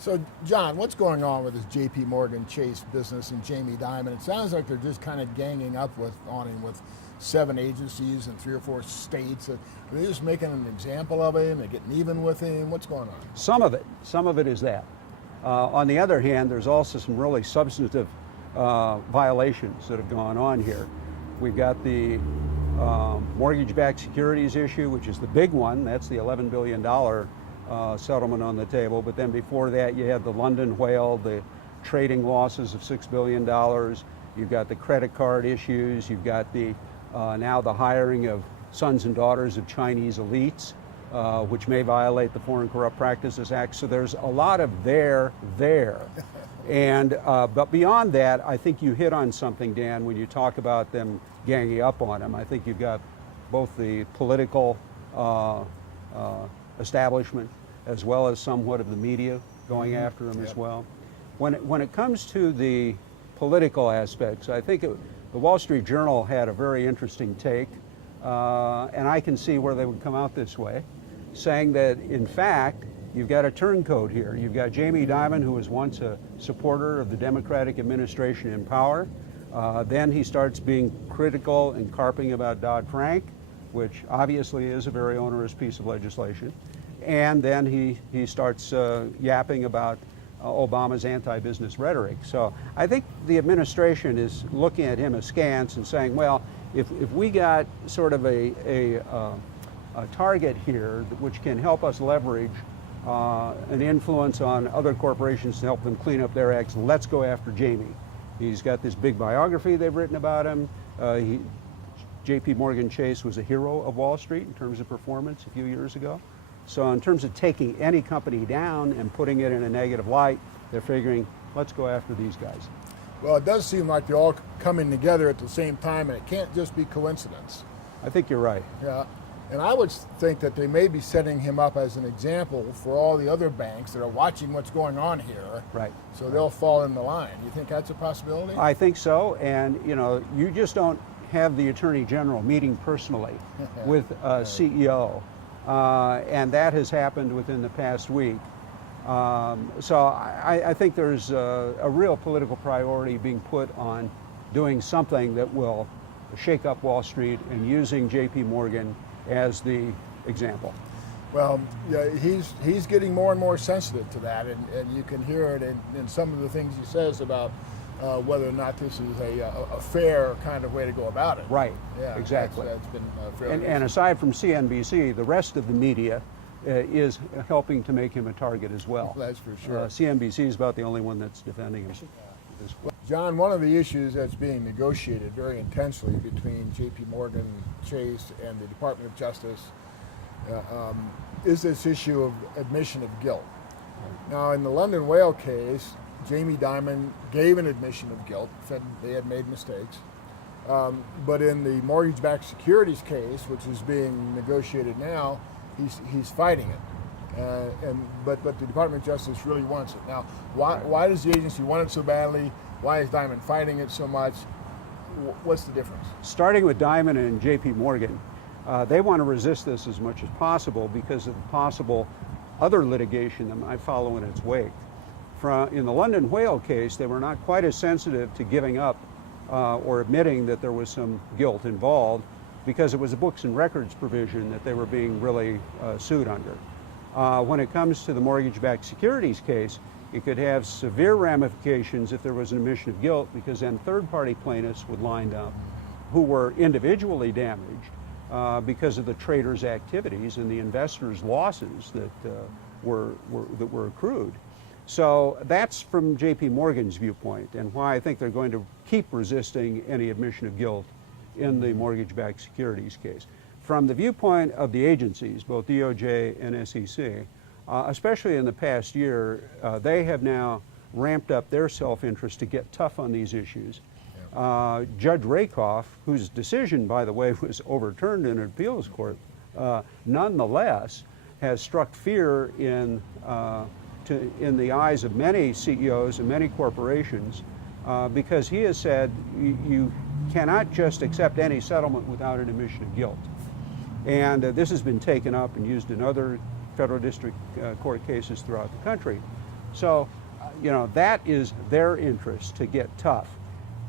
So, John, what's going on with this J.P. Morgan Chase business and Jamie Dimon? It sounds like they're just kind of ganging up on him with 7 agencies in 3 or 4 states. Are they just making an example of him? They're getting even with him? What's going on? Some of it is that. On the other hand, there's also some really substantive violations that have gone on here. We've got the mortgage-backed securities issue, which is the big one. That's the $11 billion settlement on the table. But then before that, you had the London whale, the trading losses of $6 billion. You've got the credit card issues. You've got the now the hiring of sons and daughters of Chinese elites, which may violate the Foreign Corrupt Practices Act. So there's a lot of there. And but beyond that, I think you hit on something, Dan, when you talk about them ganging up on him. I think you've got both the political establishment as well as somewhat of the media going after him as well. When it comes to the political aspects, I think the Wall Street Journal had a very interesting take, and I can see where they would come out this way, saying that in fact you've got a turncoat here. You've got Jamie Dimon, who was once a supporter of the Democratic administration in power. Then he starts being critical and carping about Dodd-Frank, which obviously is a very onerous piece of legislation. And then he starts yapping about Obama's anti-business rhetoric. So I think the administration is looking at him askance and saying, well, if we got sort of a target here which can help us leverage an influence on other corporations to help them clean up their acts, let's go after Jamie. He's got this big biography they've written about him. J.P. Morgan Chase was a hero of Wall Street in terms of performance a few years ago. So in terms of taking any company down and putting it in a negative light, they're figuring, let's go after these guys. Well, it does seem like they're all coming together at the same time, and it can't just be coincidence. I think you're right. Yeah, and I would think that they may be setting him up as an example for all the other banks that are watching what's going on here. Right. So they'll fall in the line. You think that's a possibility? I think so, and you just don't have the Attorney General meeting personally with a CEO. And that has happened within the past week. So I think there's a real political priority being put on doing something that will shake up Wall Street and using J.P. Morgan as the example. Well, yeah, he's getting more and more sensitive to that, and you can hear it in some of the things he says about whether or not this is a fair kind of way to go about it. Right, yeah, exactly. That's been fairly and aside from CNBC, the rest of the media is helping to make him a target as well. That's for sure. CNBC is about the only one that's defending him. Well, John, one of the issues that's being negotiated very intensely between J.P. Morgan Chase and the Department of Justice is this issue of admission of guilt. Now, in the London whale case, Jamie Dimon gave an admission of guilt, said they had made mistakes. But in the mortgage-backed securities case, which is being negotiated now, he's fighting it. But the Department of Justice really wants it. Now, why does the agency want it so badly? Why is Dimon fighting it so much? What's the difference? Starting with Dimon and J.P. Morgan, they want to resist this as much as possible because of the possible other litigation that might follow in its wake. In the London whale case, they were not quite as sensitive to giving up or admitting that there was some guilt involved because it was a books and records provision that they were being really sued under. When it comes to the mortgage-backed securities case, it could have severe ramifications if there was an admission of guilt, because then third-party plaintiffs would line up who were individually damaged because of the traders' activities and the investors' losses that were accrued. So that's from J.P. Morgan's viewpoint, and why I think they're going to keep resisting any admission of guilt in the mortgage-backed securities case. From the viewpoint of the agencies, both DOJ and SEC, especially in the past year, they have now ramped up their self-interest to get tough on these issues. Judge Rakoff, whose decision, by the way, was overturned in an appeals court, nonetheless has struck fear in the eyes of many CEOs and many corporations because he has said you cannot just accept any settlement without an admission of guilt. And this has been taken up and used in other federal district court cases throughout the country. So, that is their interest to get tough.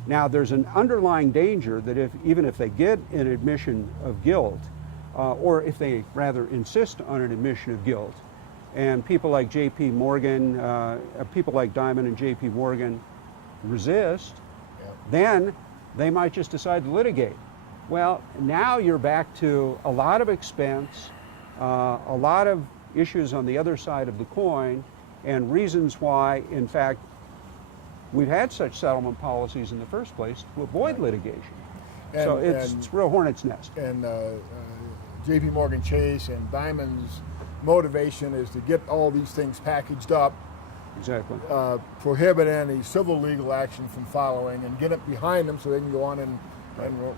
Now, there's an underlying danger that even if they get an admission of guilt, or if they rather insist on an admission of guilt, and people like J.P. Morgan, people like Dimon and J.P. Morgan resist, then they might just decide to litigate. Well, now you're back to a lot of expense, a lot of issues on the other side of the coin, and reasons why, in fact, we've had such settlement policies in the first place to avoid litigation. So it's real hornet's nest. And J.P. Morgan Chase and Dimon's motivation is to get all these things packaged up, exactly, prohibit any civil legal action from following, and get it behind them so they can go on and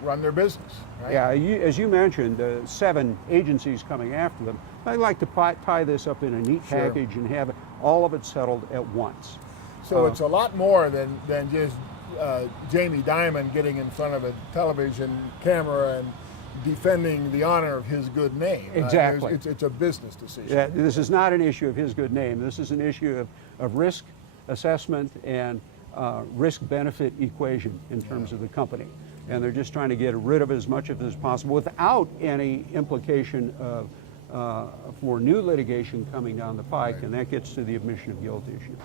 run their business. Right? Yeah, as you mentioned, 7 agencies coming after them. I'd like to tie this up in a neat package and have all of it settled at once. So it's a lot more than just Jamie Dimon getting in front of a television camera and defending the honor of his good name. Exactly. It's a business decision. Yeah, this is not an issue of his good name. This is an issue of risk assessment and risk-benefit equation in terms of the company. And they're just trying to get rid of as much of it as possible without any implication of for new litigation coming down the pike, and that gets to the admission of guilt issue.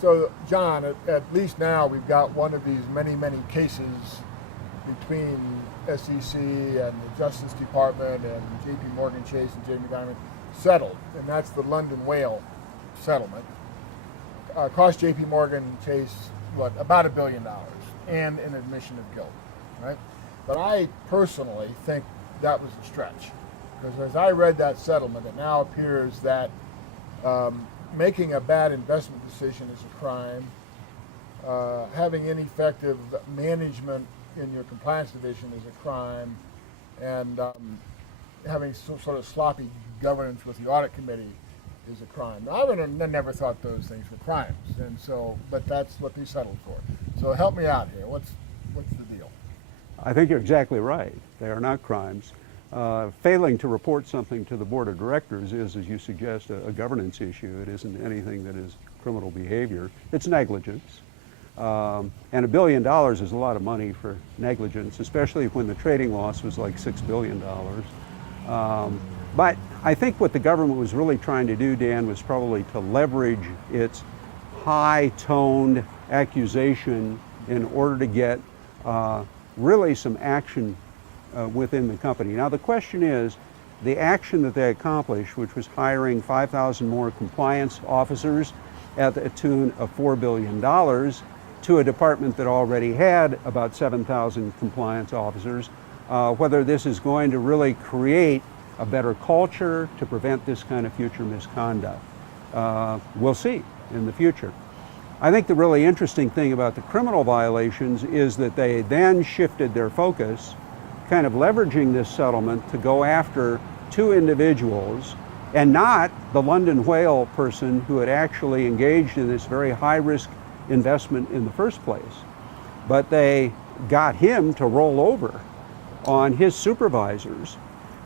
So, John, at least now we've got one of these many cases between SEC and the Justice Department and J.P. Morgan Chase and Jamie Dimon settled, and that's the London Whale settlement. Cost J.P. Morgan Chase, about $1 billion and an admission of guilt, right? But I personally think that was a stretch, because as I read that settlement, it now appears that making a bad investment decision is a crime. Having ineffective management in your compliance division is a crime, and having some sort of sloppy governance with the audit committee is a crime. Now, I never thought those things were crimes, and so, but that's what they settled for. So help me out here. What's the deal? I think you're exactly right. They are not crimes. Failing to report something to the board of directors is, as you suggest, a governance issue. It isn't anything that is criminal behavior. It's negligence. And $1 billion is a lot of money for negligence, especially when the trading loss was like $6 billion. But I think what the government was really trying to do, Dan, was probably to leverage its high-toned accusation in order to get really some action within the company. Now the question is, the action that they accomplished, which was hiring 5,000 more compliance officers at the tune of $4 billion to a department that already had about 7,000 compliance officers, whether this is going to really create a better culture to prevent this kind of future misconduct. We'll see in the future. I think the really interesting thing about the criminal violations is that they then shifted their focus, kind of leveraging this settlement to go after 2 individuals, and not the London Whale person who had actually engaged in this very high-risk investment in the first place. But they got him to roll over on his supervisors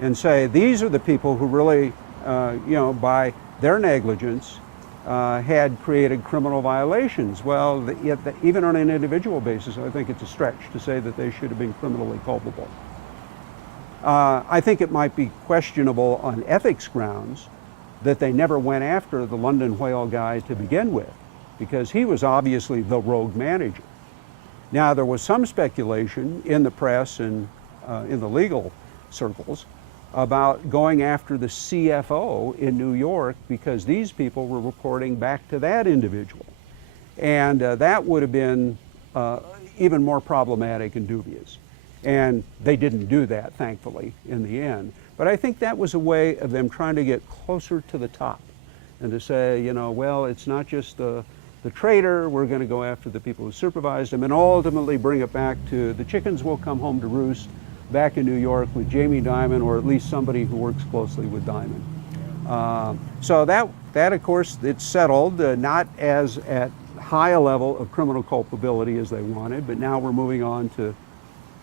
and say, these are the people who really, by their negligence, had created criminal violations. Well, even on an individual basis, I think it's a stretch to say that they should have been criminally culpable. I think it might be questionable on ethics grounds that they never went after the London Whale guy to begin with, because he was obviously the rogue manager. Now, there was some speculation in the press and in the legal circles about going after the CFO in New York, because these people were reporting back to that individual. And that would have been even more problematic and dubious. And they didn't do that, thankfully, in the end. But I think that was a way of them trying to get closer to the top and to say, well, it's not just the trader, we're going to go after the people who supervised him, and ultimately bring it back to the chickens will come home to roost back in New York with Jamie Dimon, or at least somebody who works closely with Dimon. So that, of course, it's settled, not as at high a level of criminal culpability as they wanted, but now we're moving on to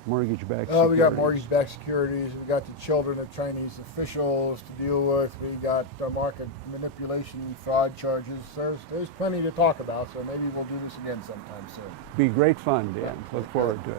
mortgage-backed Oh, we got securities. mortgage-backed securities. We got the children of Chinese officials to deal with. We got market manipulation, fraud charges. There's plenty to talk about. So maybe we'll do this again sometime soon. Be great fun, Dan. Look forward to it.